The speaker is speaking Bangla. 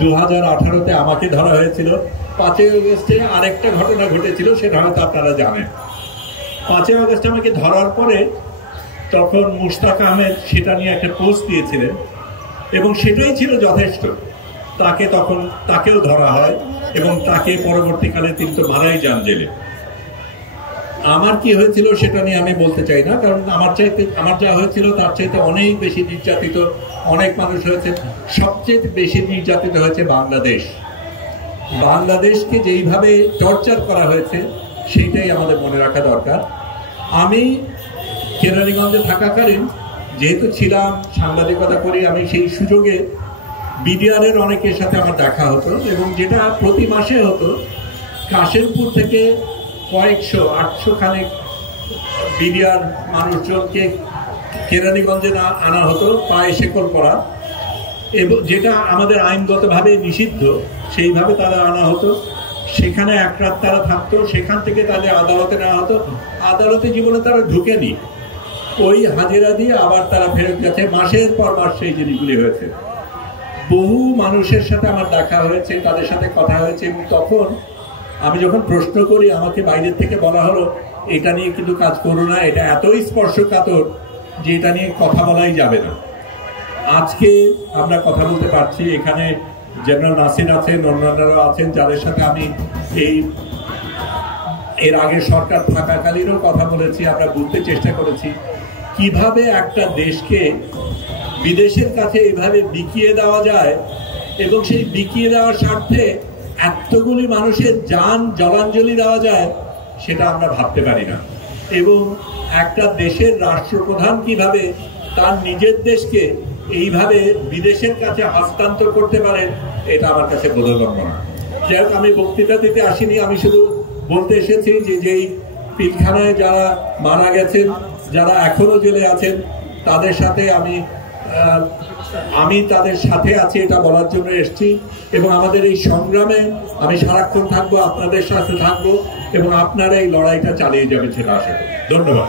2018-তে আমাকে ধরা হয়েছিল। 5ই আগস্টে আরেকটা ঘটনা ঘটেছিল, সেটা হয়তো আপনারা জানেন। 5ই আগস্টে আমাকে ধরার পরে তখন মুশতাক আহমেদ সেটা নিয়ে একটা পোস্ট দিয়েছিলেন এবং সেটাই ছিল যথেষ্ট। তাকেও ধরা হয় এবং তাকে পরবর্তীকালে তিনি তো মারাই যান জেলে। আমার কি হয়েছিল সেটা নিয়ে আমি বলতে চাই না, কারণ আমার যা হয়েছিল তার চাইতে অনেক বেশি নির্যাতিত অনেক মানুষ হয়েছে। সবচেয়ে বেশি নির্যাতিত হয়েছে বাংলাদেশকে যেইভাবে টর্চার করা হয়েছে সেইটাই আমাদের মনে রাখা দরকার। আমি কেরানীগঞ্জে থাকাকালীন যেহেতু ছিলাম, সাংবাদিকতা করি, আমি সেই সুযোগে বিডিআরের অনেকের সাথে আমার দেখা হতো এবং যেটা প্রতি মাসে হতো, কাশিমপুর থেকে কয়েকশো 800 খানেক বিডিআর মানুষজনকে কেরানীগঞ্জে আনা হতো পায়ে শেকল পরা, এবং যেটা আমাদের আইনগতভাবে নিষিদ্ধ, সেইভাবে তারা আনা হতো। সেখানে এক রাত তারা থাকতো, সেখান থেকে তাদের আদালতে নেওয়া হতো। আদালতে জীবনে তারা ঢুকেনি, ওই হাজিরা দিয়ে আবার তারা ফেরত গেছে। মাসের পর মাস সেই জিনিসগুলি হয়েছে। বহু মানুষের সাথে আমার দেখা হয়েছে, তাদের সাথে কথা হয়েছে, এবং তখন আমি যখন প্রশ্ন করি আমাকে বাইরের থেকে বলা হলো এটা নিয়ে কিন্তু কাজ করো না, এটা এতই স্পর্শকাতর যে এটা নিয়ে কথা বলাই যাবে না। আজকে আমরা কথা বলতে পারছি, এখানে জেনারেল নাসির আছেন, অন্যান্যরা আছেন যাদের সাথে আমি এর আগে সরকার থাকাকালীনও কথা বলেছি। আমরা বুঝতে চেষ্টা করেছি কিভাবে একটা দেশকে বিদেশের কাছে এভাবে বিকিয়ে দেওয়া যায়, এবং সেই বিকিয়ে দেওয়ার স্বার্থে এতগুলি মানুষের জান জলাঞ্জলি দেওয়া যায়, সেটা আমরা ভাবতে পারি না। এবং একটা দেশের রাষ্ট্রপ্রধান কিভাবে তার নিজের দেশকে এইভাবে বিদেশের কাছে হস্তান্তর করতে পারেন, এটা আমার কাছে বোধগম্য না। যাই হোক, আমি বক্তৃতা দিতে আসিনি, আমি শুধু বলতে এসেছি যে যেই পিলখানায় যারা মারা গেছেন, যারা এখনো জেলে আছেন, তাদের সাথে আমি তাদের সাথে আছি এটা বলার জন্য এসেছি। এবং আমাদের এই সংগ্রামে আমি সারাক্ষণ থাকবো, আপনাদের সাথে থাকবো, এবং আপনারা এই লড়াইটা চালিয়ে যাবেন সেটা আশা করি। ধন্যবাদ।